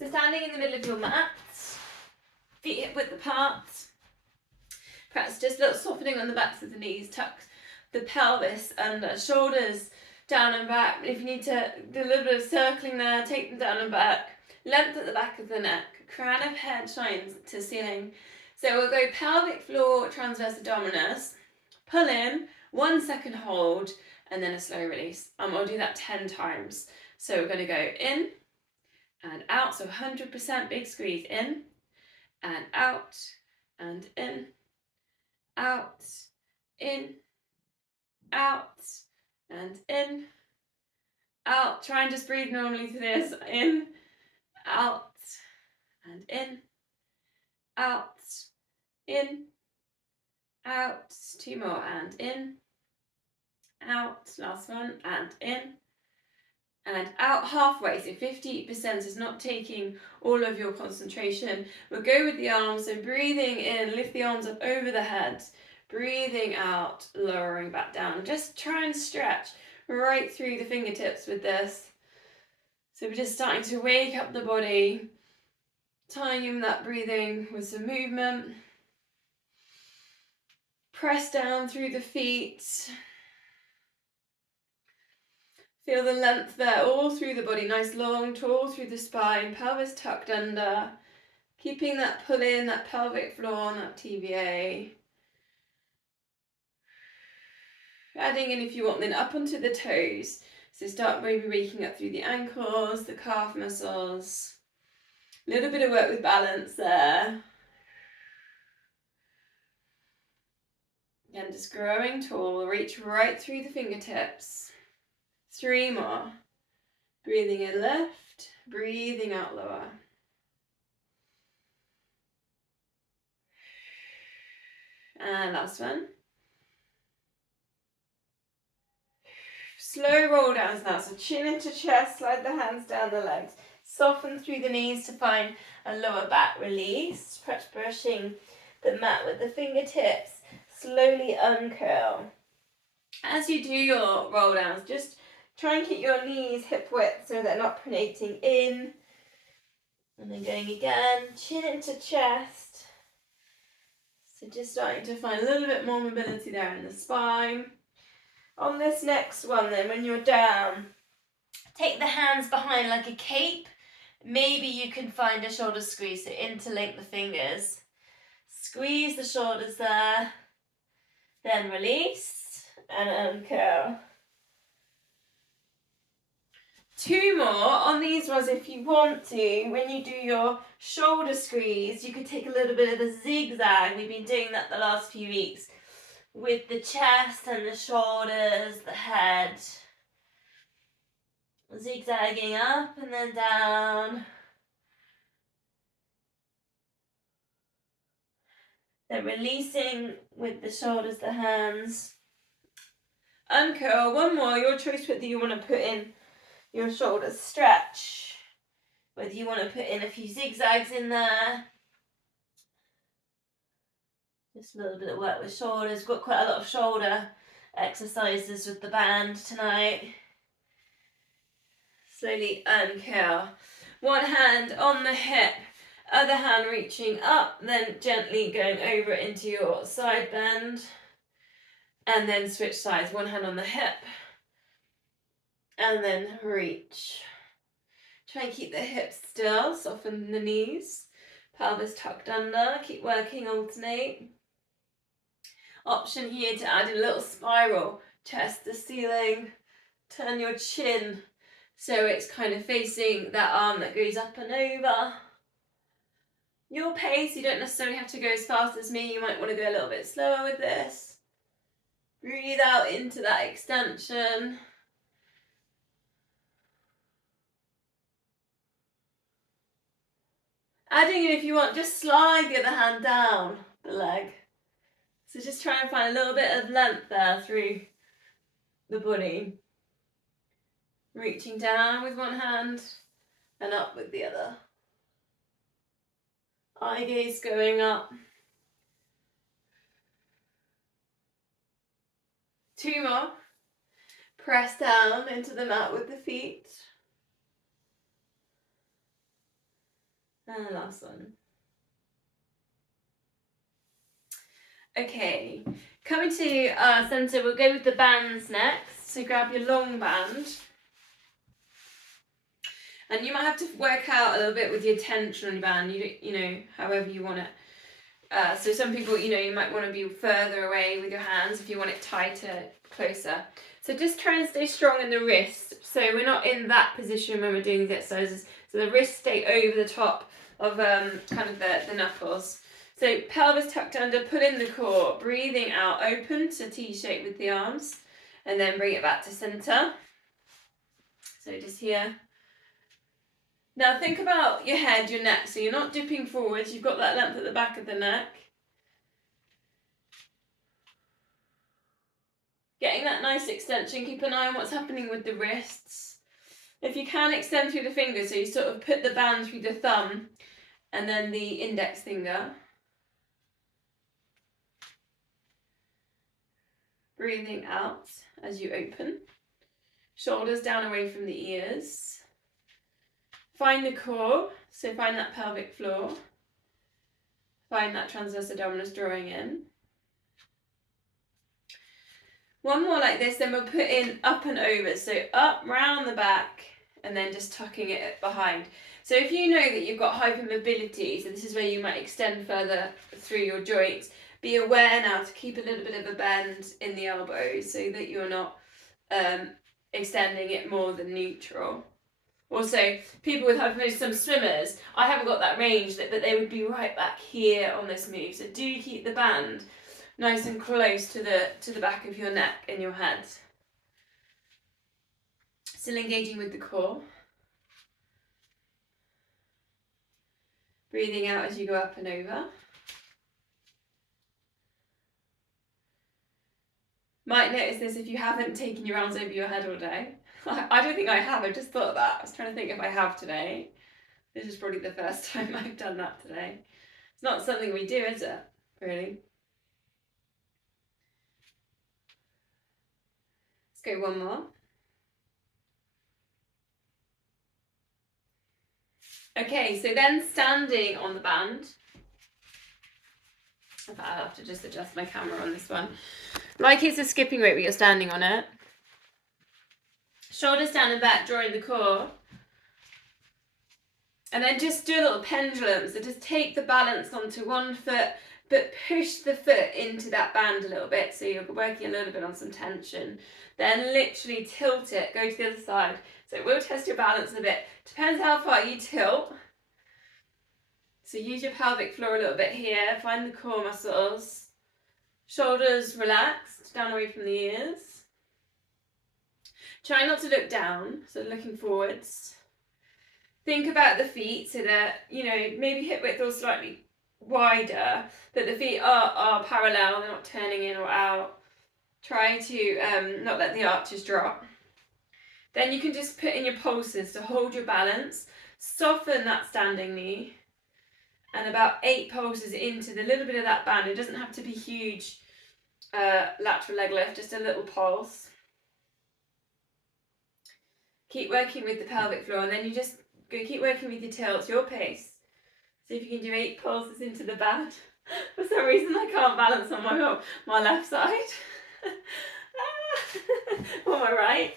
So standing in the middle of your mat, feet hip width apart. Perhaps just a little softening on the backs of the knees, tuck the pelvis under, shoulders down and back. If you need to do a little bit of circling there, take them down and back. Length at the back of the neck, crown of head shines to ceiling. So we'll go pelvic floor, transverse abdominis, pull in, 1 second hold, and then a slow release. We'll do that 10 times. So we're going to go in and out, so 100% big squeeze, in and out, and in, out, in, out, and in, out. Try and just breathe normally through this. In, out, and in, out, in, out. 2 more, and in, out. Last one, and in, and out halfway. So 50% is not taking all of your concentration. We'll go with the arms. So breathing in, lift the arms up over the head. Breathing out, lowering back down. Just try and stretch right through the fingertips with this. So we're just starting to wake up the body, timing that breathing with some movement. Press down through the feet. Feel the length there all through the body, nice long, tall through the spine, pelvis tucked under. Keeping that pull in, that pelvic floor, and that TVA. Adding in, if you want, then up onto the toes. So start maybe waking up through the ankles, the calf muscles. A little bit of work with balance there. Again, just growing tall, reach right through the fingertips. 3 more. Breathing in lift, breathing out lower. And last one. Slow roll downs now, so chin into chest, slide the hands down the legs. Soften through the knees to find a lower back release. Brushing the mat with the fingertips. Slowly uncurl. As you do your roll downs, just try and keep your knees hip width so they're not pronating in. And then going again, chin into chest. So just starting to find a little bit more mobility there in the spine. On this next one then, when you're down, take the hands behind like a cape. Maybe you can find a shoulder squeeze, so interlink the fingers. Squeeze the shoulders there. Then release and uncurl. 2 more. On these ones, if you want to, when you do your shoulder squeeze, you could take a little bit of a zigzag. We've been doing that the last few weeks with the chest and the shoulders, the head. Zigzagging up and then down. Then releasing with the shoulders, the hands. Uncurl. 1 more. Your choice whether you want to put in your shoulders. Stretch. Whether you want to put in a few zigzags in there. Just a little bit of work with shoulders. Got quite a lot of shoulder exercises with the band tonight. Slowly uncurl. 1 hand on the hip, other hand reaching up, then gently going over into your side bend. And then switch sides. 1 hand on the hip. And then reach. Try and keep the hips still, soften the knees. Pelvis tucked under, keep working, alternate. Option here to add a little spiral, chest to ceiling. Turn your chin so it's kind of facing that arm that goes up and over. Your pace, you don't necessarily have to go as fast as me. You might want to go a little bit slower with this. Breathe out into that extension. Adding in, if you want, just slide the other hand down the leg. So just try and find a little bit of length there through the body. Reaching down with 1 hand and up with the other. Eye gaze going up. 2 more. Press down into the mat with the feet. And the last one. Okay, coming to our centre, we'll go with the bands next. So grab your long band. And you might have to work out a little bit with your tension on your band, you know, however you want it. So some people, you know, you might want to be further away with your hands if you want it tighter, closer. So just try and stay strong in the wrist. So we're not in that position when we're doing these exercises. So the wrists stay over the top of kind of the knuckles. So pelvis tucked under, pull in the core, breathing out, open to T-shape with the arms, and then bring it back to center. So just here. Now think about your head, your neck, so you're not dipping forwards, you've got that length at the back of the neck. Getting that nice extension, keep an eye on what's happening with the wrists. If you can, extend through the fingers, so you sort of put the band through the thumb and then the index finger. Breathing out as you open. Shoulders down away from the ears. Find the core, so find that pelvic floor. Find that transverse abdominis drawing in. One more like this, then we'll put in up and over. So up, round the back, and then just tucking it behind. So if you know that you've got hypermobility, so this is where you might extend further through your joints, be aware now to keep a little bit of a bend in the elbows so that you're not extending it more than neutral. Also, people with hypermobility, some swimmers, I haven't got that range, but they would be right back here on this move. So do keep the band nice and close to the back of your neck and your head. Still engaging with the core. Breathing out as you go up and over. Might notice this if you haven't taken your arms over your head all day. I don't think I have, I just thought that. I was trying to think if I have today. This is probably the first time I've done that today. It's not something we do, is it? Really? Let's go one more. Okay, so then standing on the band. I'll have to just adjust my camera on this one. Like it's a skipping rope, but you're standing on it. Shoulders down and back, drawing the core. And then just do a little pendulum. So just take the balance onto one foot, but push the foot into that band a little bit. So you're working a little bit on some tension. Then literally tilt it, go to the other side. So it will test your balance a bit. Depends how far you tilt. So use your pelvic floor a little bit here. Find the core muscles. Shoulders relaxed, down away from the ears. Try not to look down, so looking forwards. Think about the feet so that, you know, maybe hip width or slightly wider, but the feet are parallel, they're not turning in or out. Try to not let the arches drop. Then you can just put in your pulses to hold your balance, soften that standing knee, and about 8 pulses into the little bit of that band. It doesn't have to be huge lateral leg lift, just a little pulse. Keep working with the pelvic floor, and then you just go keep working with your tilts, your pace. See if you can do 8 pulses into the band. For some reason I can't balance on my left side. Or my right.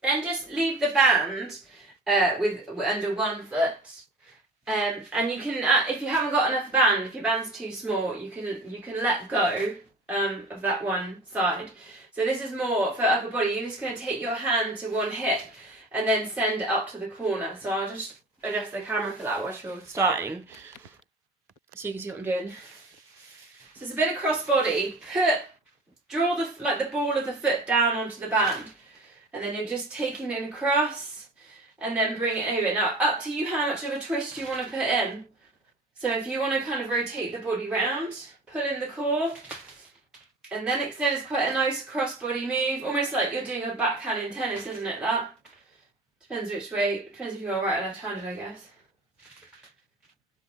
Then just leave the band with under one foot. And you can, if you haven't got enough band, if your band's too small, you can let go of that one side. So this is more for upper body. You're just going to take your hand to one hip and then send it up to the corner. So I'll just adjust the camera for that whilst you're starting, so you can see what I'm doing. So it's a bit of cross body. Draw the ball of the foot down onto the band, and then you're just taking it across, and then bring it over. Now, up to you how much of a twist you want to put in. So if you want to kind of rotate the body round, pull in the core, and then extend. It's quite a nice cross body move, almost like you're doing a backhand in tennis, isn't it, that? Depends which way, depends if you're right or left-handed, I guess.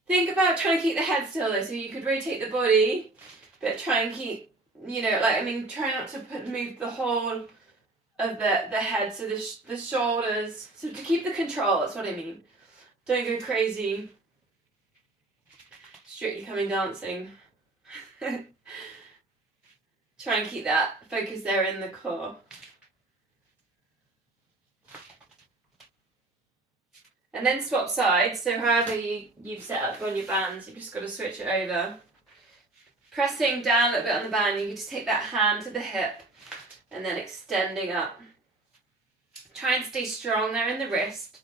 Think about trying to keep the head still though, so you could rotate the body, but try and keep, you know, like, I mean, try not to move the whole of the head, so the shoulders, so to keep the control, that's what I mean. Don't go crazy. Strictly Coming Dancing. Try and keep that focus there in the core. And then swap sides, so however you've set up on your bands, you've just got to switch it over. Pressing down a little bit on the band, you can just take that hand to the hip and then extending up. Try and stay strong there in the wrist.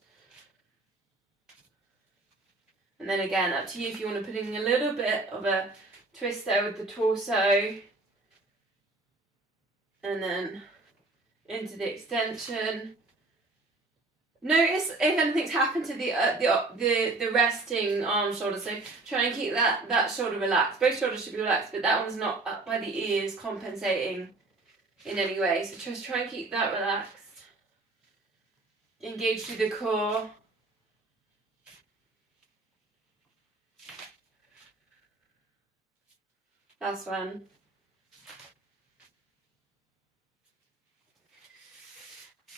And then again, up to you if you want to put in a little bit of a twist there with the torso. And then into the extension. Notice if anything's happened to the resting arm shoulder. So try and keep that shoulder relaxed. Both shoulders should be relaxed, but that one's not up by the ears compensating in any way. So just try and keep that relaxed. Engage through the core. Last one.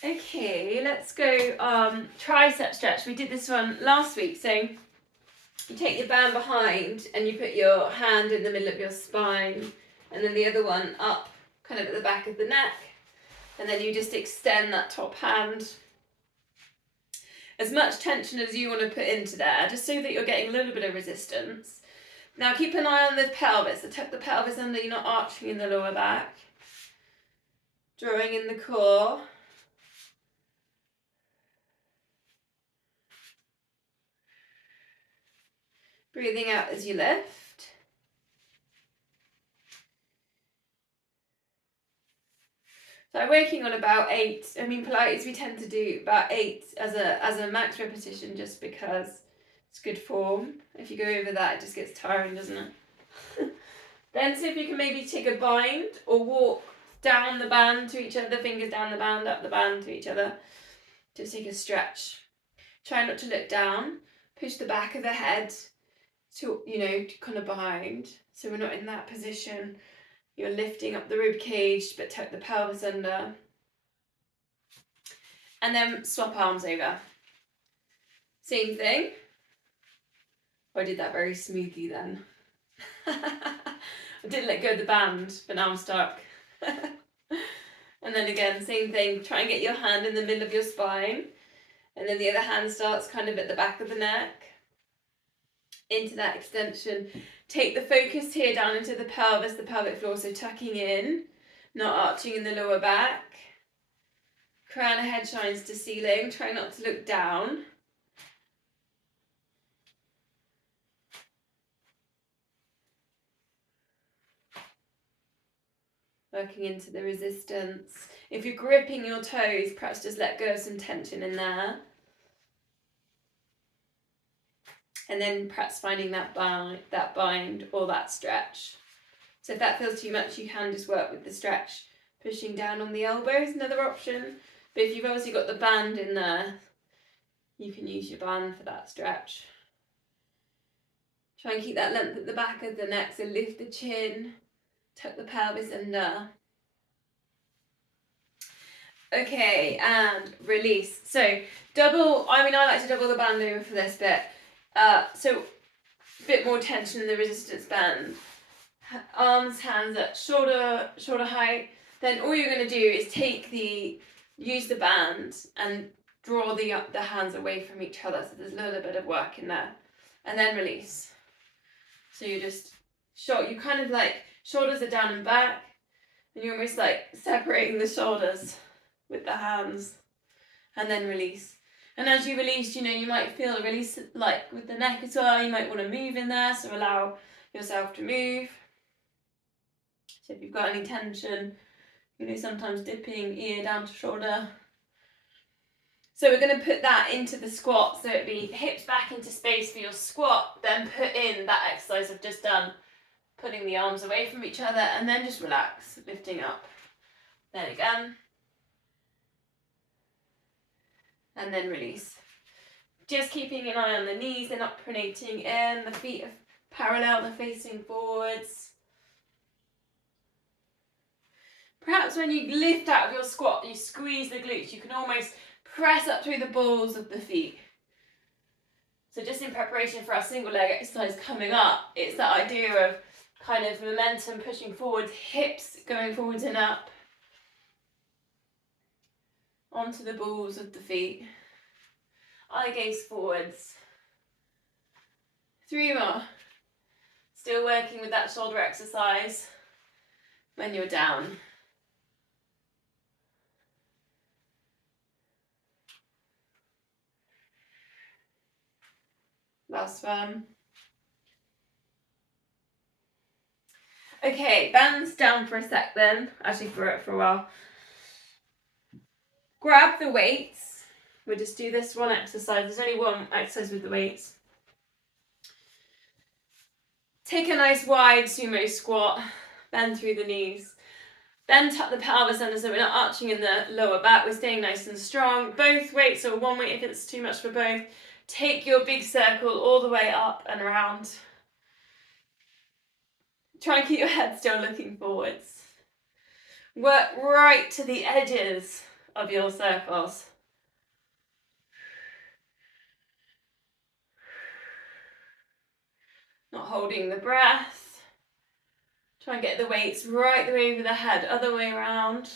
Okay, let's go tricep stretch. We did this one last week. So you take your band behind and you put your hand in the middle of your spine and then the other one up kind of at the back of the neck. And then you just extend that top hand. As much tension as you want to put into there, just so that you're getting a little bit of resistance. Now keep an eye on the pelvis, so tuck the pelvis under, you're not arching in the lower back. Drawing in the core. Breathing out as you lift. So I'm working on about 8. I mean, Pilates we tend to do about 8 as a max repetition just because it's good form. If you go over that, it just gets tiring, doesn't it? Then see if you can maybe take a bind or walk down the band to each other, fingers down the band, up the band to each other. Just take a stretch. Try not to look down. Push the back of the head to, you know, kind of behind. So we're not in that position. You're lifting up the rib cage, but tuck the pelvis under. And then swap arms over. Same thing. I did that very smoothly then. I didn't let go of the band, but now I'm stuck. And then again, same thing. Try and get your hand in the middle of your spine. And then the other hand starts kind of at the back of the neck. Into that extension. Take the focus here down into the pelvis, the pelvic floor, so tucking in, not arching in the lower back. Crown of head shines to ceiling. Try not to look down. Working into the resistance. If you're gripping your toes, perhaps just let go of some tension in there. And then perhaps finding that bind or that stretch. So if that feels too much, you can just work with the stretch. Pushing down on the elbows, another option. But if you've obviously got the band in there, you can use your band for that stretch. Try and keep that length at the back of the neck, so lift the chin, tuck the pelvis under. Okay, and release. So I like to double the band over for this bit. So a bit more tension in the resistance band. Arms, hands at shoulder height. Then all you're going to do is use the band and draw the hands away from each other. So there's a little bit of work in there. And then release. So you kind of like, shoulders are down and back. And you're almost like separating the shoulders with the hands. And then release. And as you release, you might feel a release like with the neck as well. You might want to move in there, so allow yourself to move. So if you've got any tension, sometimes dipping ear down to shoulder. So we're going to put that into the squat. So it'd be hips back into space for your squat, then put in that exercise I've just done, putting the arms away from each other, and then just relax, lifting up. Then again. and then release. Just keeping an eye on the knees, they're not pronating in, the feet are parallel, they're facing forwards. Perhaps when you lift out of your squat, you squeeze the glutes, you can almost press up through the balls of the feet. So just in preparation for our single leg exercise coming up, it's that idea of kind of momentum pushing forwards, hips going forwards and up onto the balls of the feet. Eye gaze forwards. 3 more. Still working with that shoulder exercise when you're down. Last one. Okay, bands down for a sec then, actually for a while. Grab the weights. We'll just do this one exercise. There's only one exercise with the weights. Take a nice wide sumo squat, bend through the knees. Then tuck the pelvis under so we're not arching in the lower back, we're staying nice and strong. Both weights or one weight if it's too much for both. Take your big circle all the way up and around. Try and keep your head still looking forwards. Work right to the edges of your circles. Not holding the breath. Try and get the weights right the way over the head, other way around.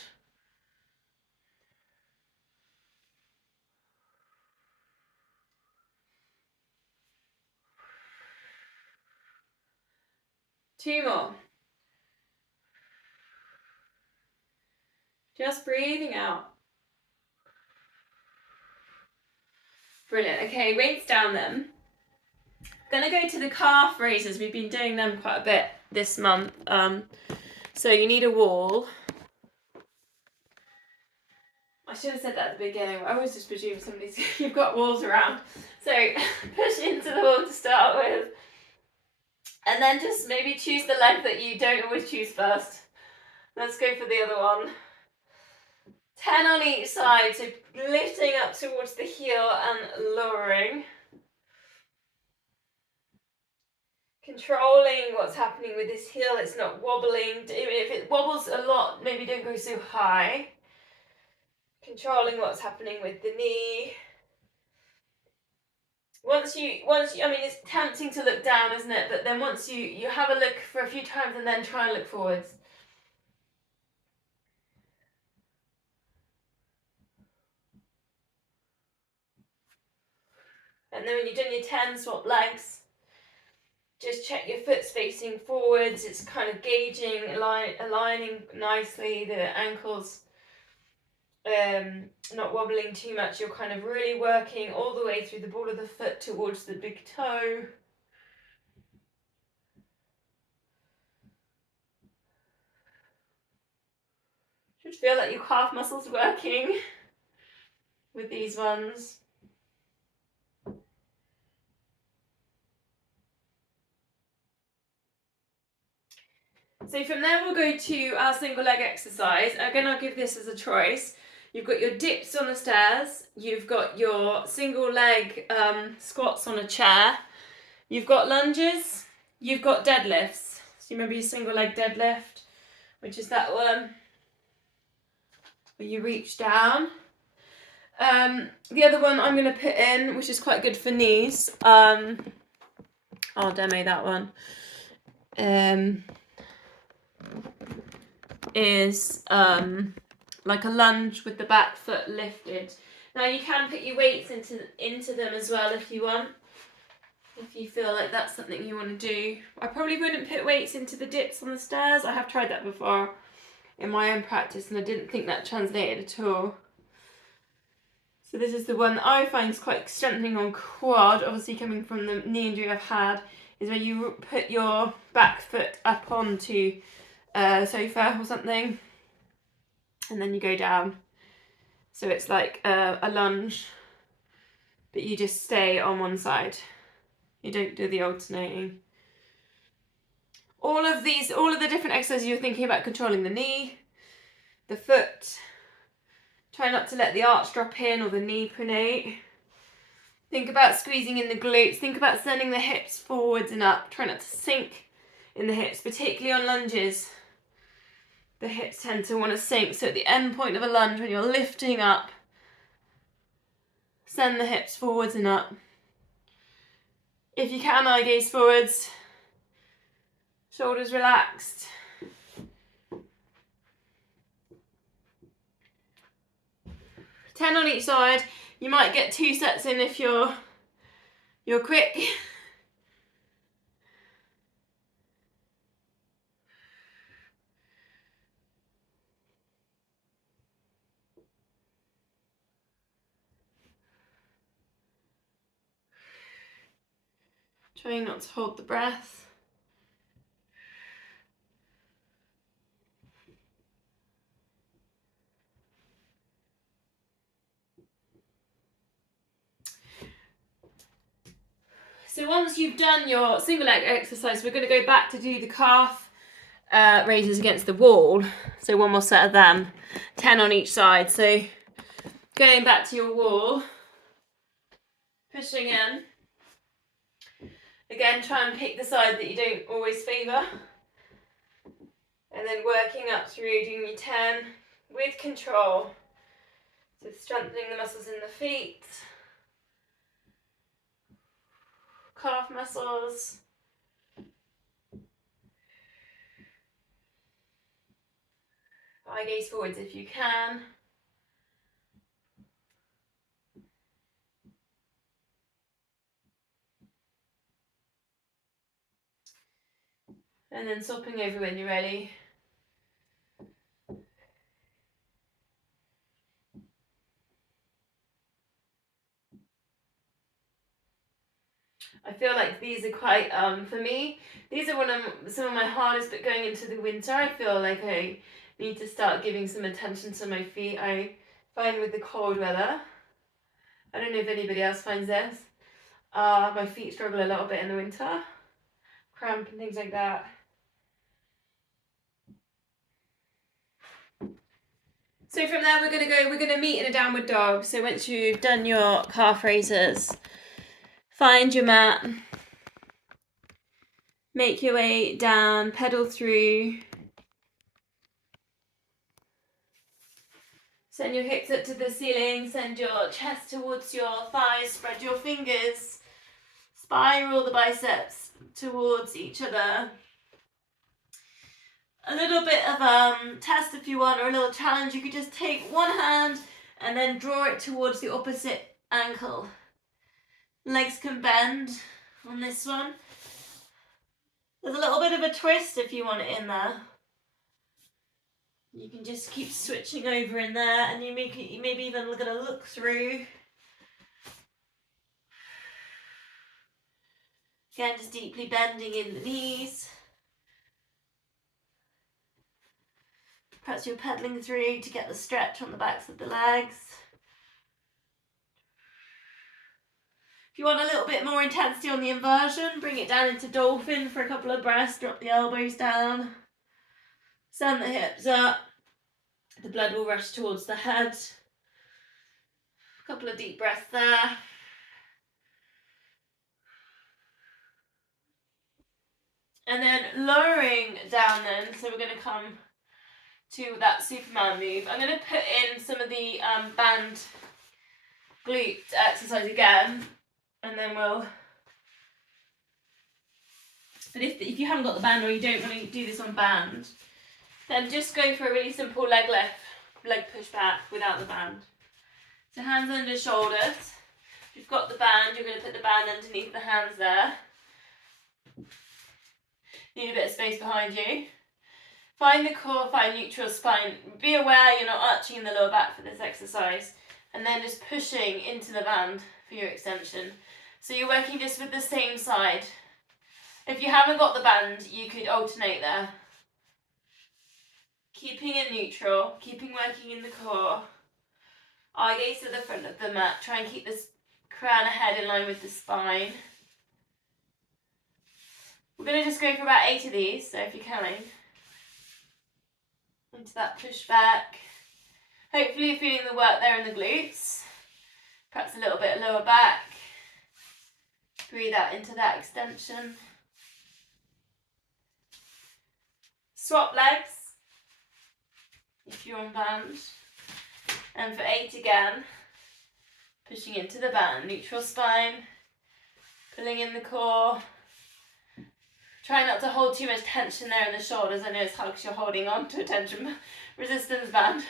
Two more. Just breathing out. Brilliant. Okay, weights down then. Gonna go to the calf raises. We've been doing them quite a bit this month. So you need a wall. I should have said that at the beginning. I always just presume you've got walls around. So push into the wall to start with. And then just maybe choose the leg that you don't always choose first. Let's go for the other one. 10 on each side, so lifting up towards the heel and lowering. Controlling what's happening with this heel, it's not wobbling. If it wobbles a lot, maybe don't go so high. Controlling what's happening with the knee. Once you, I mean, it's tempting to look down, isn't it? But then once you have a look for a few times and then try and look forwards. And then when you've done your 10, swap legs. Just check your foot's facing forwards. It's kind of gauging, aligning nicely, the ankles not wobbling too much. You're kind of really working all the way through the ball of the foot towards the big toe. Should feel like your calf muscles working with these ones. So from there we'll go to our single leg exercise. Again, I'll give this as a choice. You've got your dips on the stairs, you've got your single leg squats on a chair, you've got lunges, you've got deadlifts. So you remember your single leg deadlift, which is that one where you reach down. The other one I'm going to put in, which is quite good for knees, I'll demo that one, is like a lunge with the back foot lifted. Now you can put your weights into them as well if you want, if you feel like that's something you want to do. I probably wouldn't put weights into the dips on the stairs. I have tried that before in my own practice and I didn't think that translated at all. So this is the one that I find is quite strengthening on quad, obviously coming from the knee injury I've had, is where you put your back foot up onto a sofa or something and then you go down. So it's like a lunge, but you just stay on one side. You don't do the alternating. All of the different exercises you're thinking about controlling the knee, the foot, Try not to let the arch drop in or the knee pronate. Think about squeezing in the glutes. Think about sending the hips forwards and up. Try not to sink in the hips, particularly on lunges. The hips tend to want to sink. So at the end point of a lunge, when you're lifting up, send the hips forwards and up. If you can, eye gaze forwards. Shoulders relaxed. Ten on each side. You might get 2 sets in if you're quick. Trying not to hold the breath. So once you've done your single leg exercise, we're going to go back to do the calf raises against the wall. So one more set of them, 10 on each side. So going back to your wall, pushing in. Again, try and pick the side that you don't always favour. And then working up through, doing your 10 with control. So strengthening the muscles in the feet, calf muscles. Eye gaze forwards if you can. And then swapping over when you're ready. I feel like these are quite, for me, these are some of my hardest, but going into the winter, I feel like I need to start giving some attention to my feet. I find with the cold weather, I don't know if anybody else finds this, my feet struggle a little bit in the winter, cramp and things like that. So from there we're gonna meet in a downward dog. So once you've done your calf raises, find your mat, make your way down, pedal through. Send your hips up to the ceiling, send your chest towards your thighs, spread your fingers, spiral the biceps towards each other. A little bit of test if you want, or a little challenge. You could just take one hand and then draw it towards the opposite ankle. Legs can bend on this one. There's a little bit of a twist if you want it in there. You can just keep switching over in there, and you maybe even gonna look through. Again, just deeply bending in the knees. Perhaps you're pedaling through to get the stretch on the backs of the legs. If you want a little bit more intensity on the inversion, bring it down into dolphin for a couple of breaths, drop the elbows down, send the hips up, the blood will rush towards the head. A couple of deep breaths there. And then lowering down then, so we're going to come to that Superman move. I'm going to put in some of the band glute exercise again, and then we'll... But if you haven't got the band, or you don't want to do this on band, then just go for a really simple leg lift, leg push back without the band. So hands under shoulders. If you've got the band, you're going to put the band underneath the hands there. Need a bit of space behind you. Find the core, find neutral spine. Be aware you're not arching in the lower back for this exercise. And then just pushing into the band for your extension. So you're working just with the same side. If you haven't got the band, you could alternate there. Keeping it neutral, keeping working in the core. Eye gaze to the front of the mat. Try and keep this crown of head in line with the spine. We're going to just go for about 8 of these, so if you're counting. Into that push back. Hopefully you're feeling the work there in the glutes. Perhaps a little bit lower back. Breathe out into that extension. Swap legs if you're on band. And for 8 again, pushing into the band, neutral spine, pulling in the core. Try not to hold too much tension there in the shoulders. I know it's hard because you're holding on to a tension resistance band.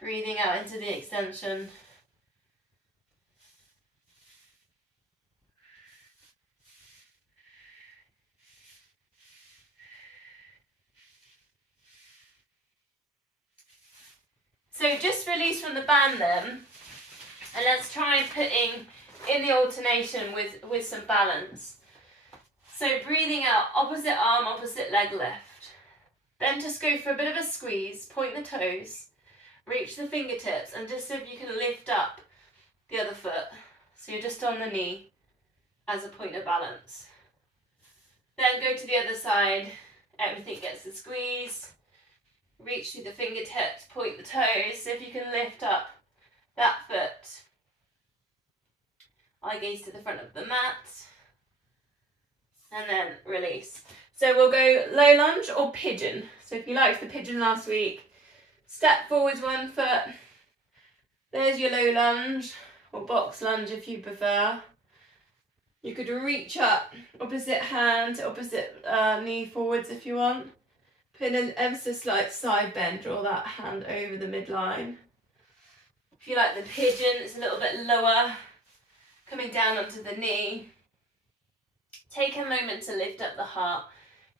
Breathing out into the extension. So just release from the band then, and let's try putting in the alternation with some balance. So breathing out, opposite arm, opposite leg lift. Then just go for a bit of a squeeze, point the toes, reach the fingertips, and just see if you can lift up the other foot. So you're just on the knee as a point of balance. Then go to the other side, everything gets a squeeze. Reach through the fingertips, point the toes, see if you can lift up that foot. Eye gaze to the front of the mat. And then release. So we'll go low lunge or pigeon. So if you liked the pigeon last week, step forwards 1 foot. There's your low lunge, or box lunge if you prefer. You could reach up, opposite hand, opposite knee forwards if you want. Put an ever so slight side bend, draw that hand over the midline. If you like the pigeon, it's a little bit lower, coming down onto the knee. Take a moment to lift up the heart.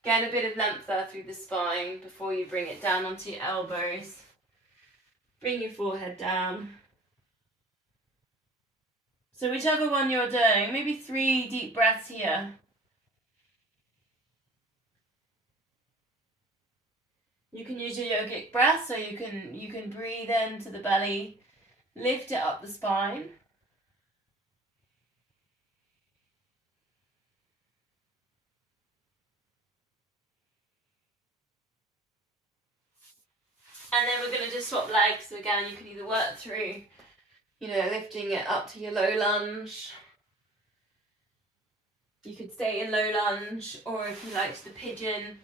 Get a bit of length there through the spine before you bring it down onto your elbows. Bring your forehead down. So whichever one you're doing, maybe 3 deep breaths here. You can use your yogic breath, so you can breathe into the belly, lift it up the spine. And then we're going to just swap legs. So again, you can either work through, lifting it up to your low lunge. You could stay in low lunge, or if you liked the pigeon,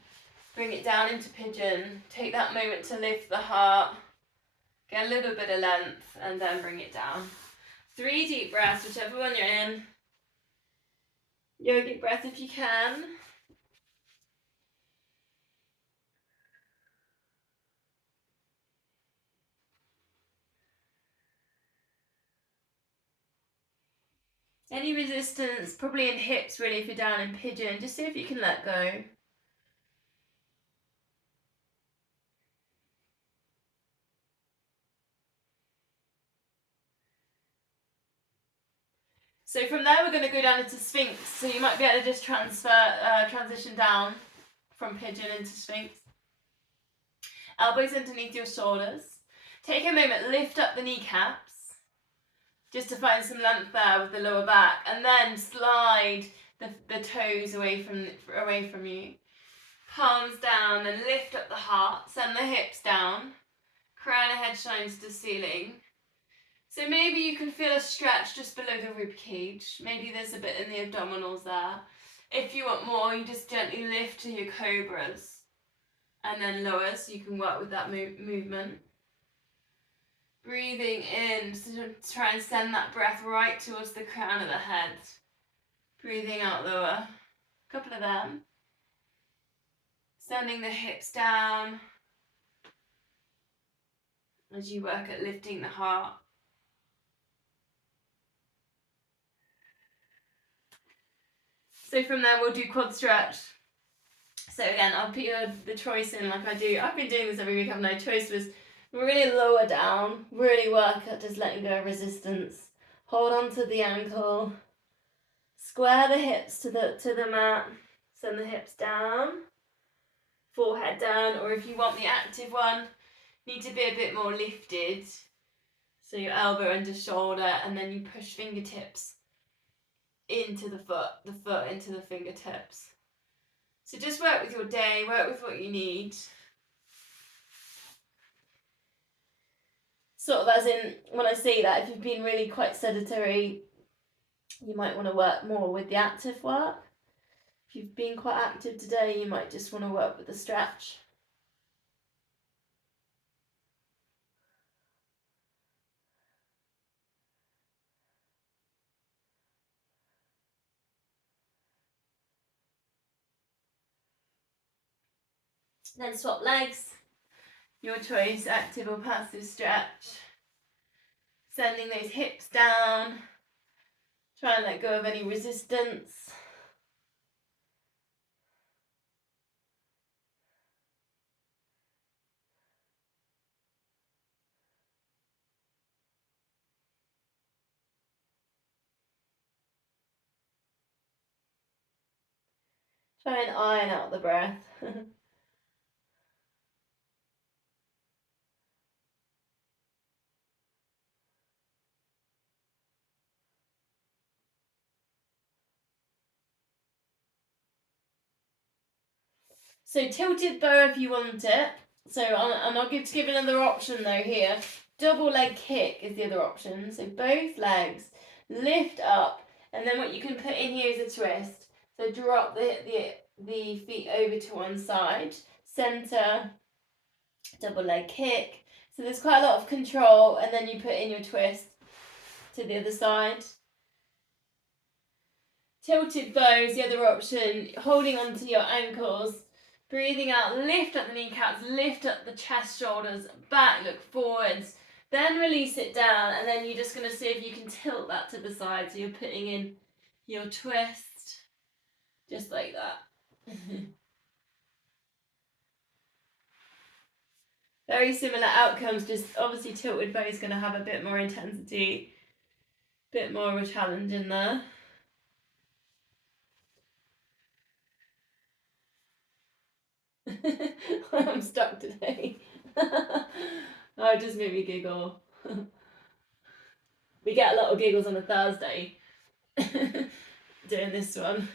bring it down into pigeon. Take that moment to lift the heart. Get a little bit of length and then bring it down. 3 deep breaths, whichever one you're in. Yogic breath if you can. Any resistance, probably in hips really if you're down in pigeon. Just see if you can let go. So from there we're going to go down into Sphinx. So you might be able to just transition down from pigeon into Sphinx. Elbows underneath your shoulders. Take a moment, lift up the kneecaps. Just to find some length there with the lower back. And then slide the toes away from you. Palms down and lift up the heart. Send the hips down. Crown of head shines to the ceiling. So maybe you can feel a stretch just below the rib cage. Maybe there's a bit in the abdominals there. If you want more, you just gently lift to your cobras and then lower so you can work with that movement. Breathing in to try and send that breath right towards the crown of the head. Breathing out lower. A couple of them. Sending the hips down as you work at lifting the heart. So from there we'll do quad stretch. So again, I'll put the choice in like I do. I've been doing this every week, haven't I? Choice was really lower down, really work at just letting go of resistance. Hold on to the ankle. Square the hips to the mat. Send the hips down. Forehead down, or if you want the active one, need to be a bit more lifted. So your elbow under shoulder, and then you push fingertips into the foot into the fingertips. So just work with your day, work with what you need. sort of as in, when I say that, if you've been really quite sedentary, you might want to work more with the active work. If you've been quite active today, you might just want to work with the stretch. Then swap legs. Your choice, active or passive stretch. Sending those hips down. Try and let go of any resistance. Try and iron out the breath. So tilted bow if you want it. So, and I'll give another option though here. Double leg kick is the other option. So both legs lift up, and then what you can put in here is a twist. So drop the feet over to one side, center, double leg kick. So there's quite a lot of control, and then you put in your twist to the other side. Tilted bow is the other option, holding onto your ankles. Breathing out, lift up the kneecaps, lift up the chest, shoulders, back, look forwards. Then release it down, and then you're just going to see if you can tilt that to the side. So you're putting in your twist, just like that. Very similar outcomes, just obviously tilted bow is going to have a bit more intensity, a bit more of a challenge in there. I'm stuck today. Oh, it just made me giggle. We get a lot of giggles on a Thursday doing this one.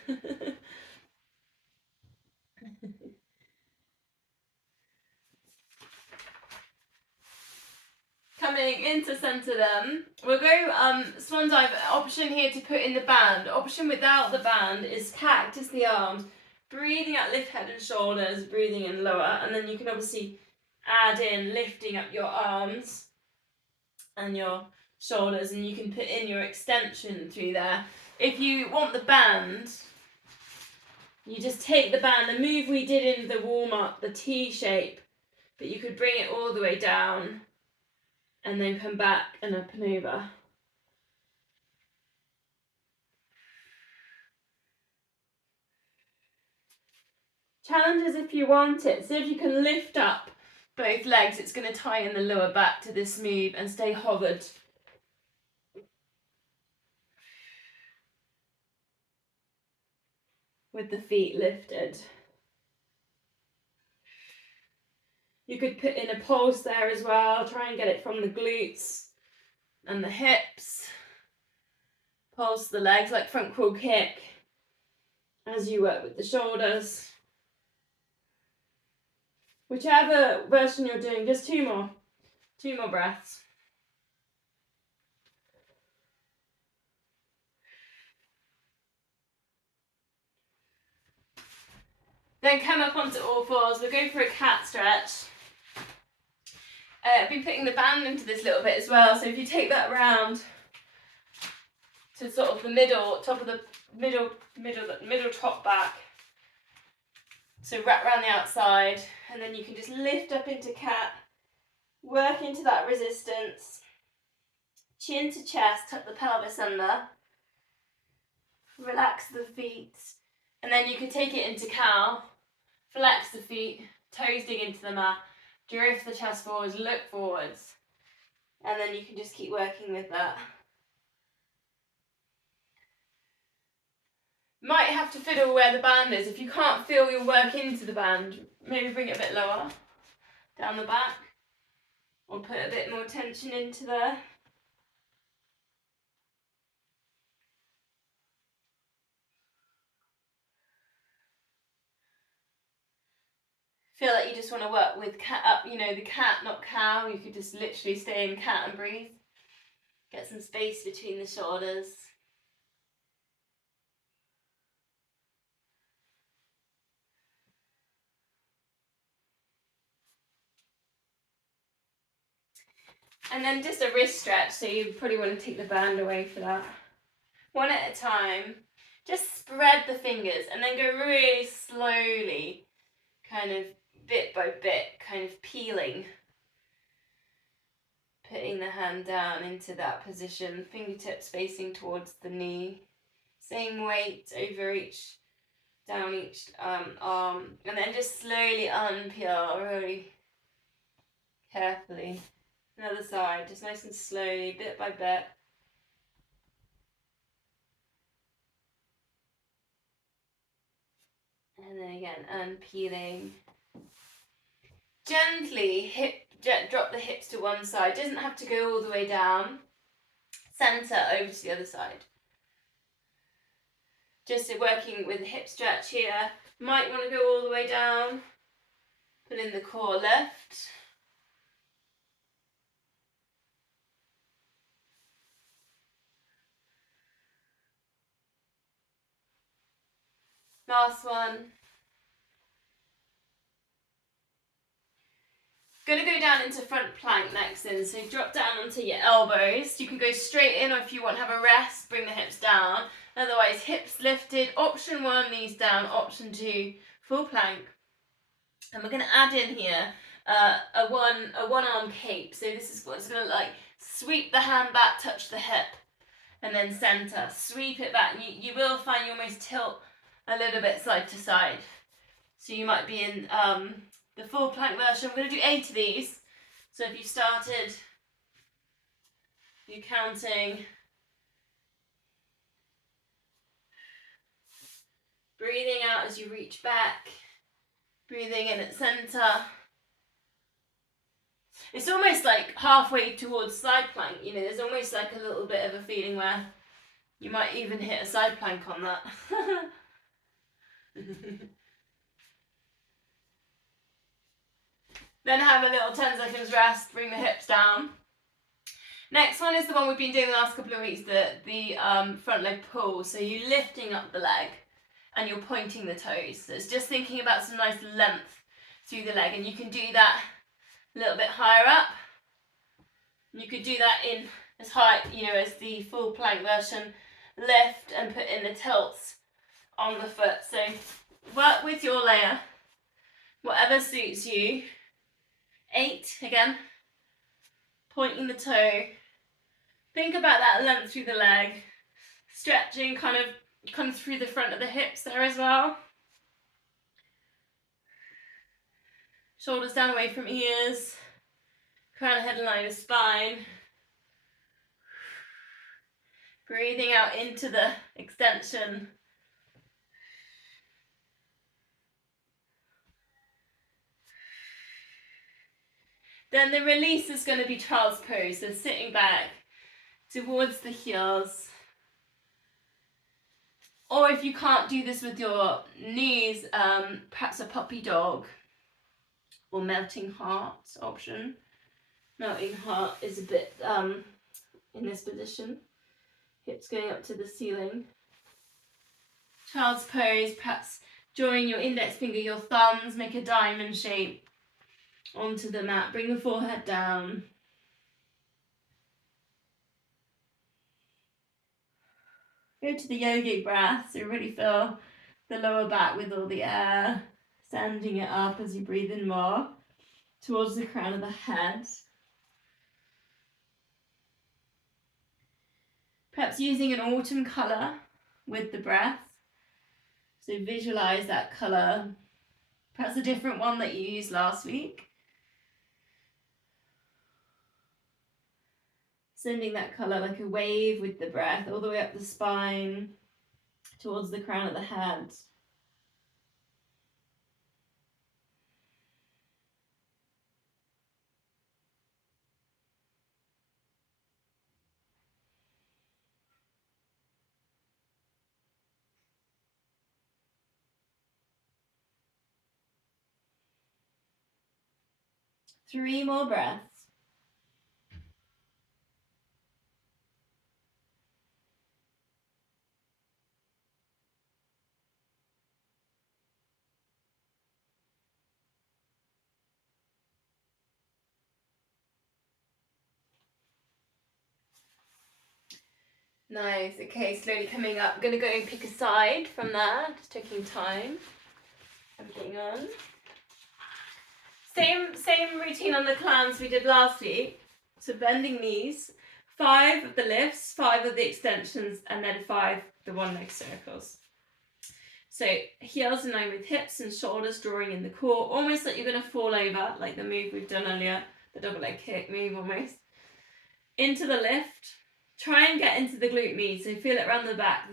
Coming into centre then, we'll go swan dive. Option here to put in the band. Option without the band is cactus the arms. Breathing out, lift head and shoulders, breathing in lower, and then you can obviously add in lifting up your arms and your shoulders, and you can put in your extension through there. If you want the band, you just take the band, the move we did in the warm-up, the T shape, but you could bring it all the way down and then come back and up and over. Challenges if you want it. So if you can lift up both legs, it's going to tie in the lower back to this move and stay hovered. With the feet lifted. You could put in a pulse there as well. Try and get it from the glutes and the hips. Pulse the legs like front crawl kick as you work with the shoulders. Whichever version you're doing, just two more breaths. Then come up onto all fours. We'll go for a cat stretch. I've been putting the band into this little bit as well. So if you take that round to sort of the middle, top of the middle top back. So wrap around the outside, and then you can just lift up into cat, work into that resistance, chin to chest, tuck the pelvis under, relax the feet, and then you can take it into cow, flex the feet, toes dig into the mat, drift the chest forwards, look forwards, and then you can just keep working with that. Might have to fiddle where the band is. If you can't feel your work into the band, maybe bring it a bit lower, down the back, or put a bit more tension into there. feel like you just want to work with cat up, you know, the cat, not cow, you could just literally stay in cat and breathe. Get some space between the shoulders. And then just a wrist stretch, so you probably want to take the band away for that. One at a time. Just spread the fingers and then go really slowly, kind of bit by bit, kind of peeling. Putting the hand down into that position, fingertips facing towards the knee. Same weight over each, down each arm. And then just slowly unpeel, really carefully. Another side, just nice and slowly, bit by bit. And then again, unpeeling. Gently drop the hips to one side. Doesn't have to go all the way down. Center over to the other side. Just working with the hip stretch here. Might want to go all the way down. Pull in the core left. Last one. Going to go down into front plank next then. So drop down onto your elbows. You can go straight in, or if you want to have a rest, bring the hips down. Otherwise, hips lifted. Option 1, knees down. Option 2, full plank. And we're going to add in here a one arm cape. So this is what it's going to look like. Sweep the hand back, touch the hip, and then center. Sweep it back. You will find you almost tilt a little bit side to side. So you might be in the full plank version. I'm going to do 8 of these. So if you started, you're counting. Breathing out as you reach back. Breathing in at center. It's almost like halfway towards side plank, you know, there's almost like a little bit of a feeling where you might even hit a side plank on that. Then have a little 10 seconds rest, bring the hips down. Next one is the one we've been doing the last couple of weeks, the front leg pull. So you're lifting up the leg and you're pointing the toes. So it's just thinking about some nice length through the leg, and you can do that a little bit higher up. You could do that in as high, you know, as the full plank version. Lift and put in the tilts on the foot. So work with your layer, whatever suits you. 8 again, pointing the toe. Think about that length through the leg, stretching kind of through the front of the hips there as well. Shoulders down away from ears, crown of head in line with spine. Breathing out into the extension. Then the release is going to be child's pose, so sitting back towards the heels. Or if you can't do this with your knees, perhaps a puppy dog or melting heart option. Melting heart is a bit in this position. Hips going up to the ceiling. Child's pose, perhaps join your index finger, your thumbs, make a diamond shape onto the mat. Bring the forehead down. Go to the yogic breath, so really fill the lower back with all the air, sending it up as you breathe in more towards the crown of the head. Perhaps using an autumn colour with the breath. So visualise that colour. Perhaps a different one that you used last week. Sending that colour like a wave with the breath all the way up the spine towards the crown of the head. 3 more breaths. Nice. Okay, slowly coming up. I'm going to go and pick a side from there. Just taking time. Everything on. Same routine on the clams we did last week. So bending knees, 5 of the lifts, 5 of the extensions, and then 5 the one leg circles. So heels in line with hips and shoulders, drawing in the core, almost like you're going to fall over, like the move we've done earlier, the double leg kick move almost. Into the lift. Try and get into the glute med, so feel it around the back,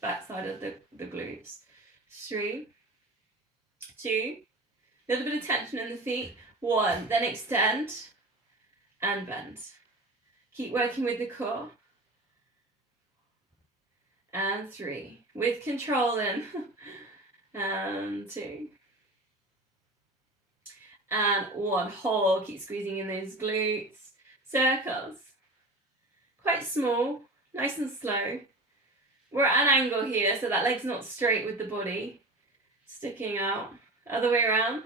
back side of the glutes. 3, 2, little bit of tension in the feet. 1, then extend and bend. Keep working with the core. And 3, with control in. And 2. And 1, hold, keep squeezing in those glutes. Circles. Quite small, nice and slow. We're at an angle here, so that leg's not straight with the body. Sticking out. Other way around.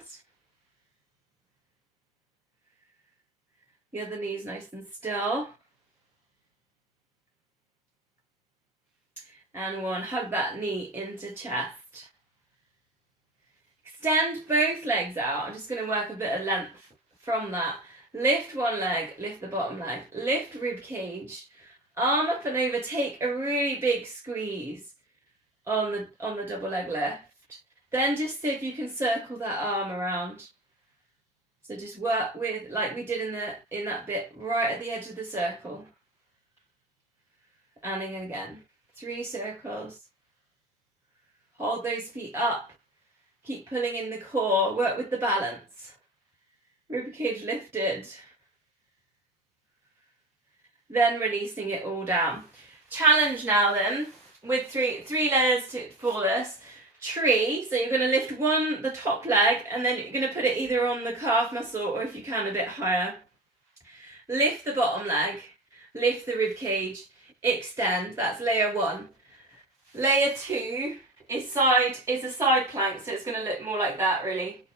The other knee's nice and still. And 1, hug that knee into chest. Extend both legs out. I'm just going to work a bit of length from that. Lift one leg, lift the bottom leg. Lift rib cage. Arm up and over, take a really big squeeze on the double leg lift. Then just see if you can circle that arm around. So just work with, like we did in that bit, right at the edge of the circle. And again. 3 circles. Hold those feet up. Keep pulling in the core. Work with the balance. Rib cage lifted. Then releasing it all down. Challenge now then, with three layers for this. Tree, so you're going to lift the top leg, and then you're going to put it either on the calf muscle or if you can a bit higher. Lift the bottom leg, lift the rib cage, extend, that's layer 1. Layer 2 is a side plank, so it's going to look more like that really.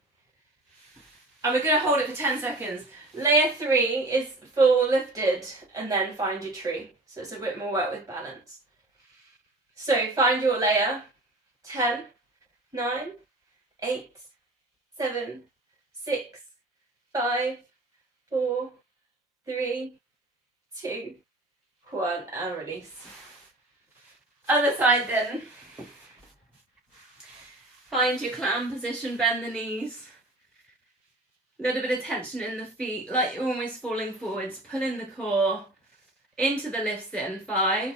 And we're going to hold it for 10 seconds. Layer 3 is full lifted, and then find your tree. So it's a bit more work with balance. So find your layer. 10, 9, 8, 7, 6, 5, 4, 3, 2, 1, and release. Other side then. Find your clam position, bend the knees. Little bit of tension in the feet, like you're almost falling forwards. Pull in the core into the lift sit in 5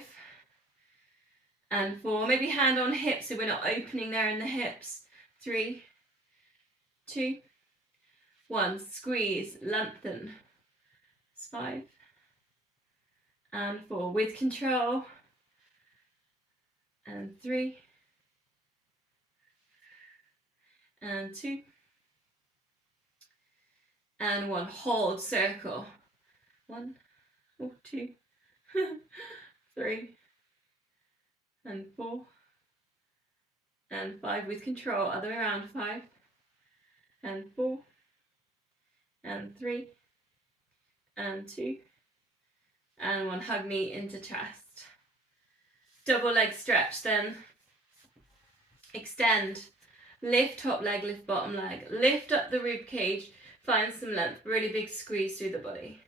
and 4. Maybe hand on hips so we're not opening there in the hips. 3, 2, 1. Squeeze, lengthen. 5 and 4 with control. And 3 and 2 and 1. Hold, circle. 1, 2, 3 and 4 and 5 with control. Other way around. 5 and 4 and 3 and 2 and 1. Hug knee into chest. Double leg stretch then. Extend. Lift top leg, lift bottom leg. Lift up the rib cage. Find some length. Really big squeeze through the body.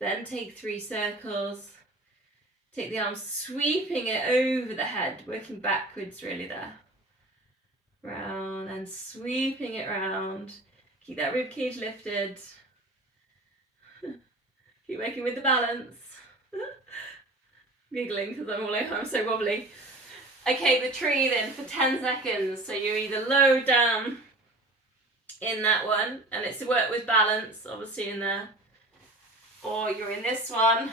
Then take 3 circles. Take the arms, sweeping it over the head. Working backwards really there. Round and sweeping it round. Keep that rib cage lifted. Keep working with the balance. Giggling because I'm so wobbly. Okay, the tree then for 10 seconds. So you're either low down in that one, and it's to work with balance, obviously in there, or you're in this one,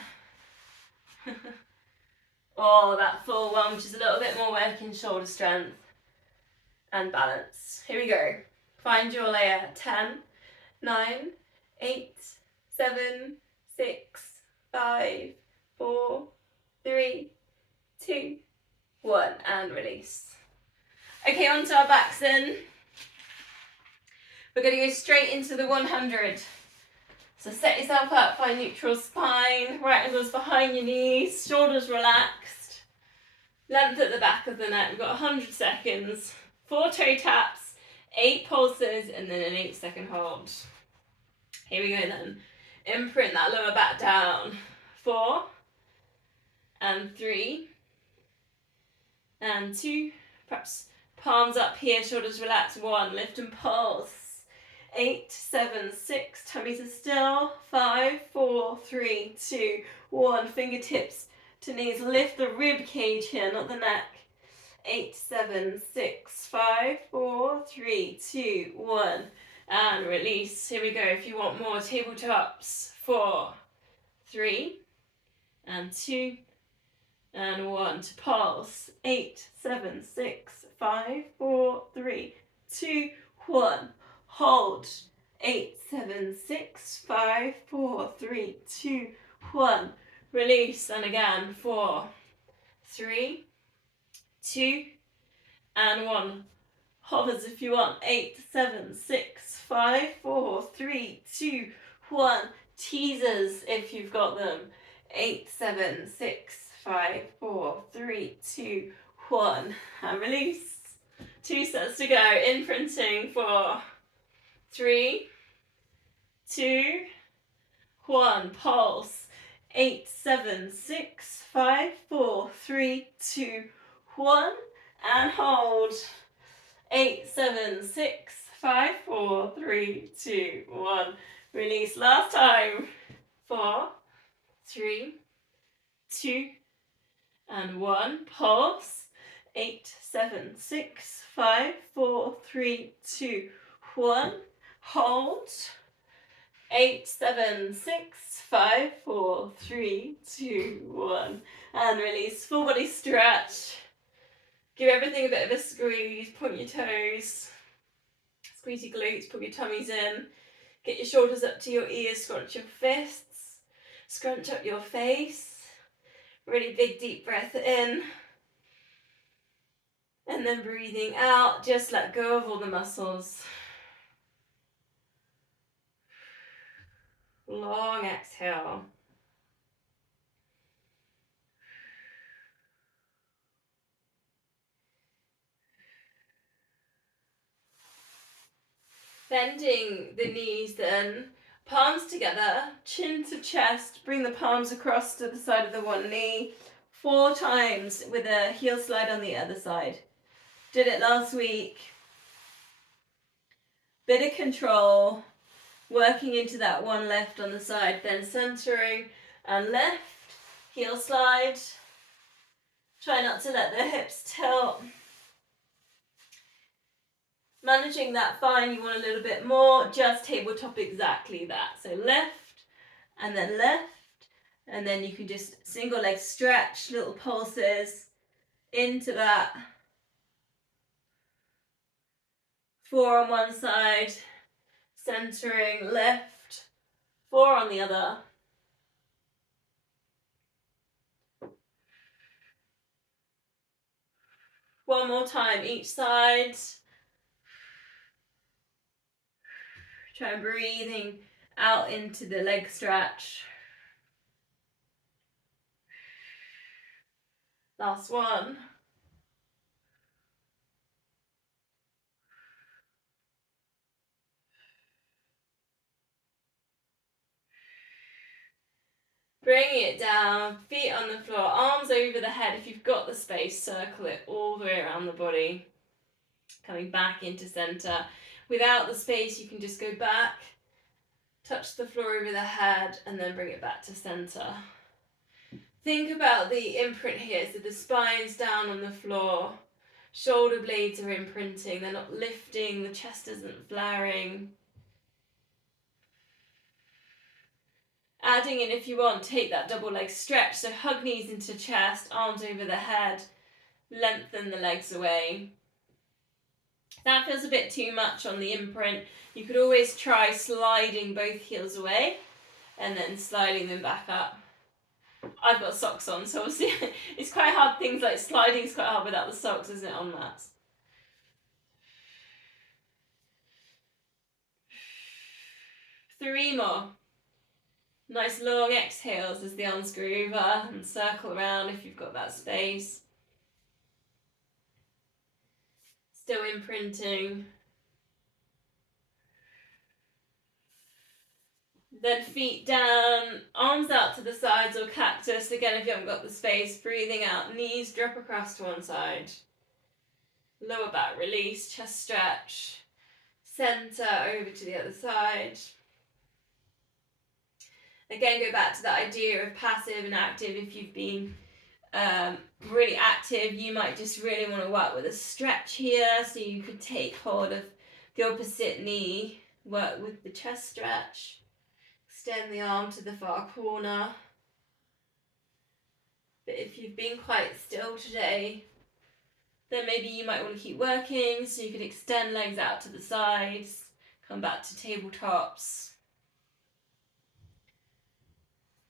or that full one, which is a little bit more working shoulder strength and balance. Here we go. Find your layer. 10, 9, 8, 7, 6, 5, 4, 3, 2, 1, and release. Okay, onto our backs then. We're going to go straight into the 100. So set yourself up, find neutral spine, right ankles behind your knees, shoulders relaxed, length at the back of the neck. We've got 100 seconds, 4 toe taps, 8 pulses, and then an 8-second hold. Here we go then. Imprint that lower back down. 4, and 3, and 2. Perhaps palms up here, shoulders relaxed. 1, lift and pulse. 8, 7, 6, tummies are still. 5, 4, 3, 2, 1. Fingertips to knees. Lift the rib cage here, not the neck. 8, 7, 6, 5, 4, 3, 2, 1. And release. Here we go. If you want more tabletops. 4, 3, and 2, and 1. To pulse. 8, 7, 6, 5, 4, 3, 2, 1. Hold. 8, 7, 6, 5, 4, 3, 2, 1. Release. And again. 4, 3, 2, and 1. Hovers if you want. 8, 7, 6, 5, 4, 3, 2, 1. Teasers if you've got them. 8, 7, 6, 5, 4, 3, 2, 1. And release. 2 sets to go. Imprinting. 4, 3, 2, 1. Pulse. 8, 7, 6, 5, 4, 3, 2, 1. And hold. 8, 7, 6, 5, 4, 3, 2, 1. Release. Last time. 4, 3, 2, and 1. Pulse. 8, 7, 6, 5, 4, 3, 2, 1. Hold. 8, 7, 6, 5, 4, 3, 2, 1. And release. Full body stretch. Give everything a bit of a squeeze. Point your toes. Squeeze your glutes. Put your tummies in. Get your shoulders up to your ears. Scrunch your fists. Scrunch up your face. Really big deep breath in. And then breathing out. Just let go of all the muscles. Long exhale. Bending the knees then, palms together, chin to chest, bring the palms across to the side of the one knee, 4 times with a heel slide on the other side. Did it last week. Bit of control, working into that one left on the side, then centering and left, heel slide. Try not to let the hips tilt. Managing that fine, you want a little bit more, just tabletop exactly that. So left, and then you can just single leg stretch, little pulses into that. 4 on one side, centering left, 4 on the other. One more time each side. Try breathing out into the leg stretch. Last one. Bring it down, feet on the floor, arms over the head. If you've got the space, circle it all the way around the body. Coming back into center. Without the space, you can just go back, touch the floor over the head, and then bring it back to center. Think about the imprint here. So the spine's down on the floor. Shoulder blades are imprinting. They're not lifting. The chest isn't flaring. Adding in, if you want, take that double leg stretch. So hug knees into chest, arms over the head. Lengthen the legs away. That feels a bit too much on the imprint. You could always try sliding both heels away and then sliding them back up. I've got socks on, so obviously it's quite hard. Things like sliding is quite hard without the socks, isn't it, on mats? Three more. Nice long exhales as they unscrew over and circle around if you've got that space. Still imprinting. Then feet down, arms out to the sides or cactus. Again, if you haven't got the space, breathing out, knees drop across to one side. Lower back release, chest stretch. Center over to the other side. Again, go back to that idea of passive and active. If you've been really active, you might just really want to work with a stretch here. So you could take hold of the opposite knee, work with the chest stretch. Extend the arm to the far corner. But if you've been quite still today, then maybe you might want to keep working, so you could extend legs out to the sides, come back to tabletops.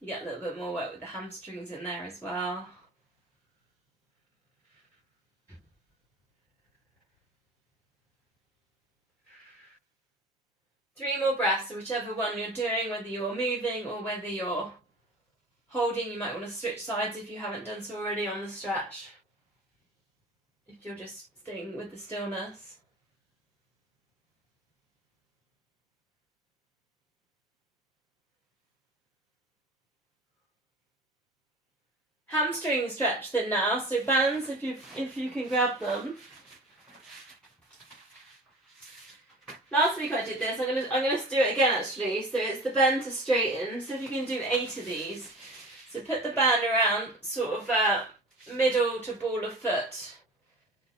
You get a little bit more work with the hamstrings in there as well. Three more breaths, so whichever one you're doing, whether you're moving or whether you're holding, you might want to switch sides if you haven't done so already on the stretch. If you're just staying with the stillness. Hamstring stretch then now, so bands if you can grab them. Last week I did this. I'm gonna do it again actually. So it's the bend to straighten. So if you can do 8 of these, so put the band around sort of middle to ball of foot,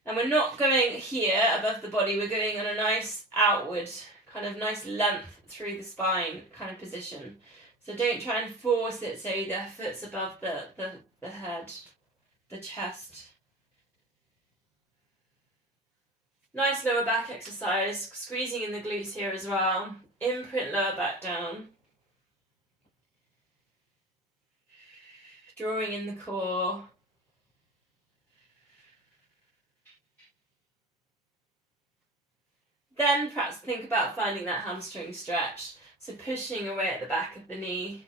and we're not going here above the body. We're going on a nice outward, kind of nice length through the spine kind of position. So don't try and force it so the foot's above the head, the chest. Nice lower back exercise, squeezing in the glutes here as well. Imprint lower back down. Drawing in the core. Then perhaps think about finding that hamstring stretch. So pushing away at the back of the knee.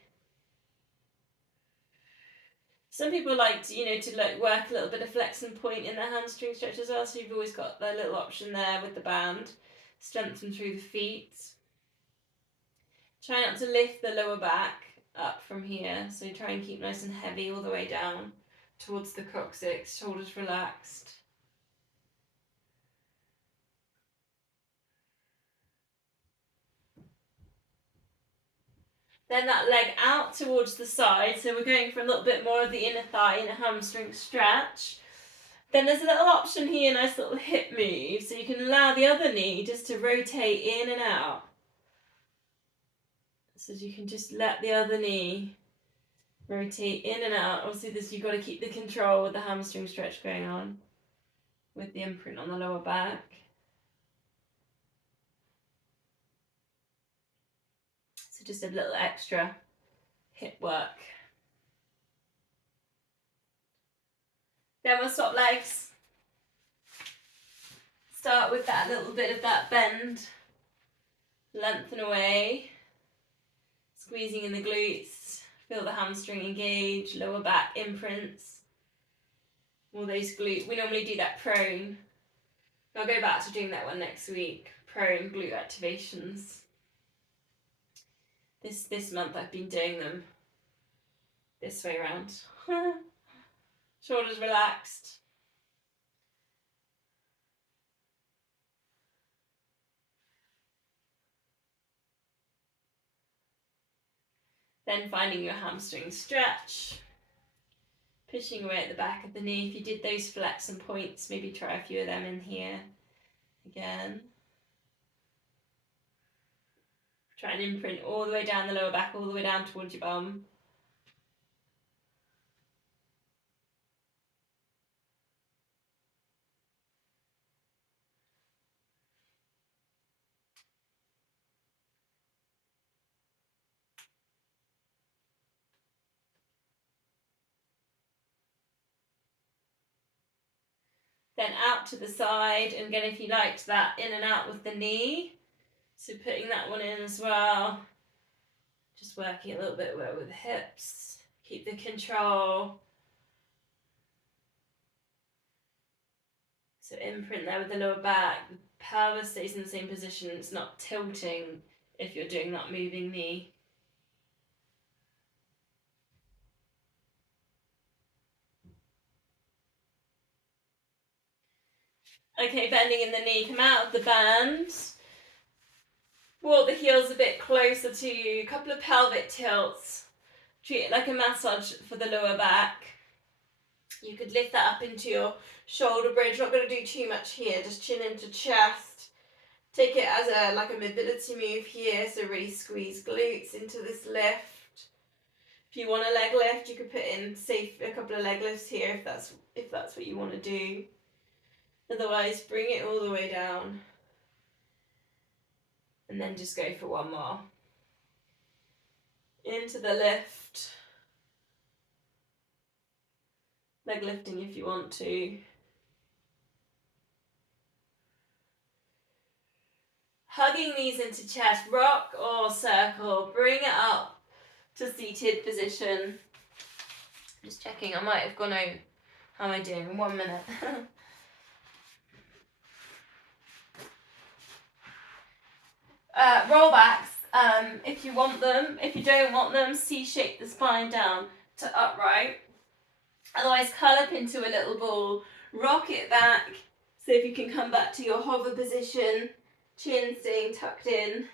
Some people like to work a little bit of flex and point in their hamstring stretch as well. So you've always got that little option there with the band. Strengthen through the feet. Try not to lift the lower back up from here. So try and keep nice and heavy all the way down towards the coccyx, shoulders relaxed. Then that leg out towards the side. So we're going for a little bit more of the inner thigh, inner hamstring stretch. Then there's a little option here, nice little hip move. So you can allow the other knee just to rotate in and out. So you can just let the other knee rotate in and out. Obviously you've got to keep the control with the hamstring stretch going on with the imprint on the lower back. So just a little extra hip work. Then we'll swap legs. Start with that little bit of that bend. Lengthen away. Squeezing in the glutes. Feel the hamstring engage. Lower back imprints. All those glutes. We normally do that prone. I'll go back to doing that one next week. Prone glute activations. This month I've been doing them this way around. Shoulders relaxed. Then finding your hamstring stretch. Pushing away at the back of the knee. If you did those flex and points, maybe try a few of them in here. Again. Try and imprint all the way down the lower back, all the way down towards your bum. out to the side, and again, if you liked that, in and out with the knee. So putting that one in as well. Just working a little bit with the hips. Keep the control. So imprint there with the lower back. The pelvis stays in the same position. It's not tilting if you're doing that moving knee. Okay, bending in the knee. Come out of the band. Walk the heels a bit closer to you. A couple of pelvic tilts. Treat it like a massage for the lower back. You could lift that up into your shoulder bridge. Not going to do too much here. Just chin into chest. Take it as a mobility move here. So really squeeze glutes into this lift. If you want a leg lift, you could put in, say, a couple of leg lifts here if that's what you want to do. Otherwise, bring it all the way down. And then just go for one more. Into the lift. Leg lifting if you want to. Hugging knees into chest, rock or circle. Bring it up to seated position. Just checking, I might have gone out. How am I doing? In 1 minute. Rollbacks, if you want them. If you don't want them, C-shape the spine down to upright. Otherwise, curl up into a little ball. Rock it back. So if you can come back to your hover position, chin staying tucked in.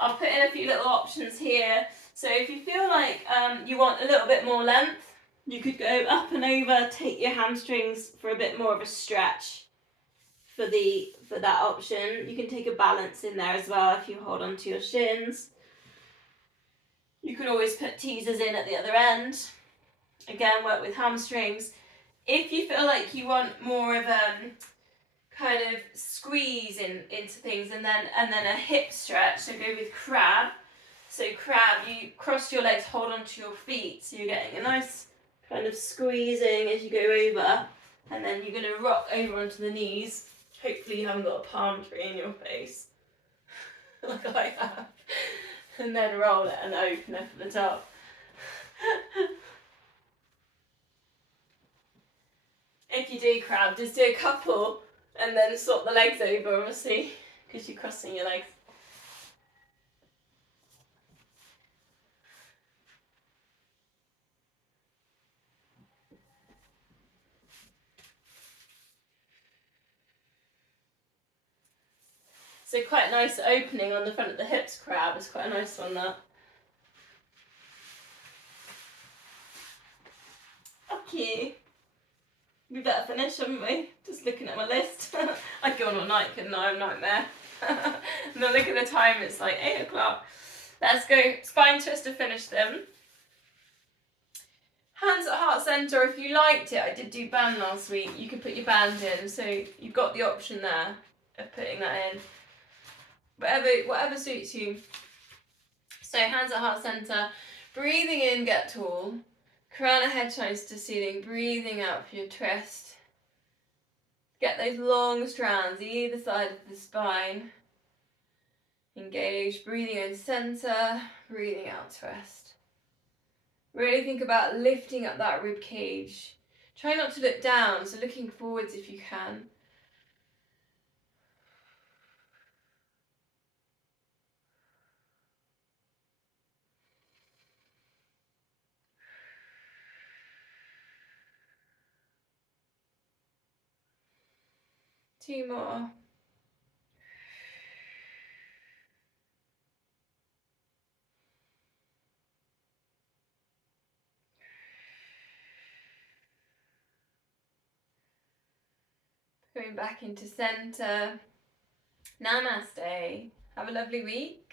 I'll put in a few little options here. So if you feel like you want a little bit more length, you could go up and over, take your hamstrings for a bit more of a stretch for that option. You can take a balance in there as well if you hold on to your shins. You could always put teasers in at the other end. Again, work with hamstrings. If you feel like you want more of a kind of squeeze into things and then a hip stretch, so go with crab. So crab, you cross your legs, hold onto your feet, so you're getting a nice kind of squeezing as you go over, and then you're going to rock over onto the knees. Hopefully you haven't got a palm tree in your face like I have, and then roll it and open it at the top. If you do crab, just do a couple and then swap the legs over, obviously, because you're crossing your legs. So quite a nice opening on the front of the hips crab. It's quite a nice one, that. Okay. We better finish, haven't we? Just looking at my list. I'd go on all night, couldn't I? I'm a nightmare. Now look at the time, it's like 8 o'clock. Let's go spine twist to finish them. Hands at heart centre. If you liked it, I did do band last week. You could put your band in, so you've got the option there of putting that in. Whatever suits you. So hands at heart centre. Breathing in, get tall. Crown of head shines to ceiling. Breathing out for your twist. Get those long strands either side of the spine. Engage. Breathing in centre. Breathing out twist. Really think about lifting up that rib cage. Try not to look down, so looking forwards if you can. Two more. Going back into centre. Namaste. Have a lovely week.